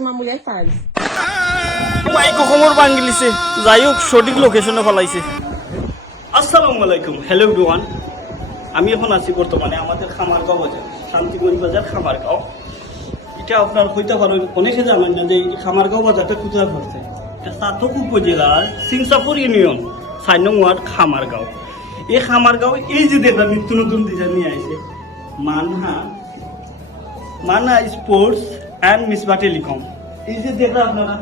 Uma mulher faz. Mic খবর বাঙ্গিলিছে যাই হোক সঠিক লোকেশনে ফলাইছে। আসসালামু আলাইকুম, হ্যালো এভরিওয়ান। আমি এখন আছি বর্তমানে আমাদের খামারগাঁও বাজার, শান্তিগঞ্জ বাজার খামারগাঁও। এটা আপনার হইতে পারেন অনেকে জানেন না যে এই খামারগাঁও বাজারটা কোথায় পড়ছে। এটা সাতক উপজেলার সিংসাপুর ইউনিয়ন 4 নং ওয়ার্ড খামারগাঁও। এই খামারগাঁও এই যে দেখলাম নিত্য নতুন ডিজাইন নিয়ে আসে Manha sports and Misba telecom. এই যে দেখলাম আপনারা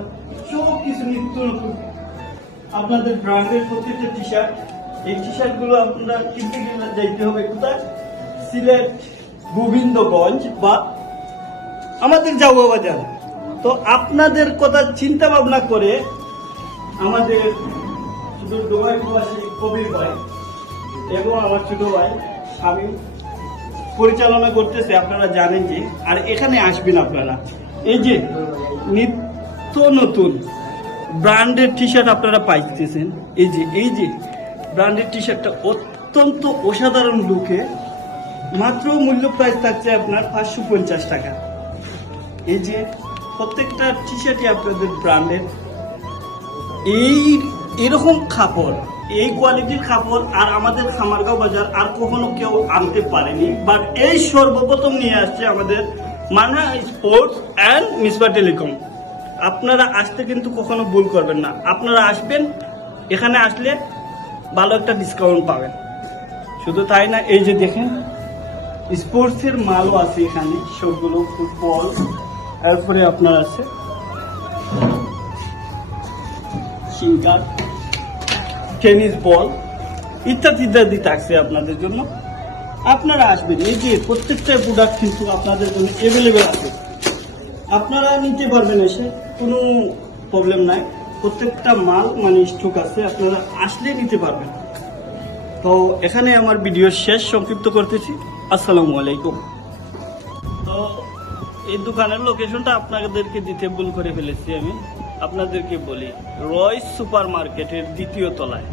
সব কিছু নিত্য নতুন আপনাদের ব্র্যান্ডের প্রত্যেকটা টি শার্ট। এই টি শার্ট গুলো আপনারা কিনতে গেলে যাইতে হবে কোথায়? সিলেট গোবিন্দগঞ্জ বা আমাদের জাউয়া বাজার। তো আপনাদের কথা চিন্তা ভাবনা করে আমাদের শুধু ডোবাই প্রবাসী কবির ভাই এবং আমার ছোট ভাই স্বামী পরিচালনা করতেছে, আপনারা জানেন যে। আর এখানে আসবেন আপনারা, এই যে নিত্য নতুন ব্র্যান্ডের টি শার্ট আপনারা পাইতেছেন। এই যে ব্র্যান্ডের টি শার্টটা অত্যন্ত অসাধারণ লুকে, মাত্র মূল্য প্রাইস থাকছে আপনার 550 টাকা। এই যে প্রত্যেকটা টি শার্টই আপনাদের ব্র্যান্ডের। এরকম কাপড়, এই কোয়ালিটির কাপড় আর আমাদের খামারগাঁও বাজার আর কখনো কেউ আনতে পারেনি, বাট এই সর্বপ্রথম নিয়ে আসছে আমাদের Manha sports and Misba telecom. আপনারা আসতে কিন্তু কখনো ভুল করবেন না, আপনারা আসবেন, এখানে আসলে ভালো একটা ডিসকাউন্ট পাবেন। শুধু তাই না, এই যে দেখেন স্পোর্টসের মালও আছে এখানে, সবগুলো ফুটবল, তারপরে আপনার আছে সিঙ্গার, টেনিস বল ইত্যাদি ইত্যাদি থাকছে আপনাদের জন্য। আপনারা আসবেন, এই যে প্রত্যেকটা প্রোডাক্ট কিন্তু আপনাদের জন্য অ্যাভেলেবেল আছে, আপনারা নিতে পারবেন এসে, কোনো প্রবলেম নাই। প্রত্যেকটা মাল মানে স্টক আছে, আপনারা আসলে নিতে পারবেন। তো এখানে আমার ভিডিও শেষ সংক্ষিপ্ত করতেছি। আসসালামু আলাইকুম। তো এই দোকানের লোকেশনটা আপনাদেরকে দিতে ভুল করে ফেলেছি আমি, আপনাদেরকে বলি রয়্যাল সুপার মার্কেটের 2য় তলায়।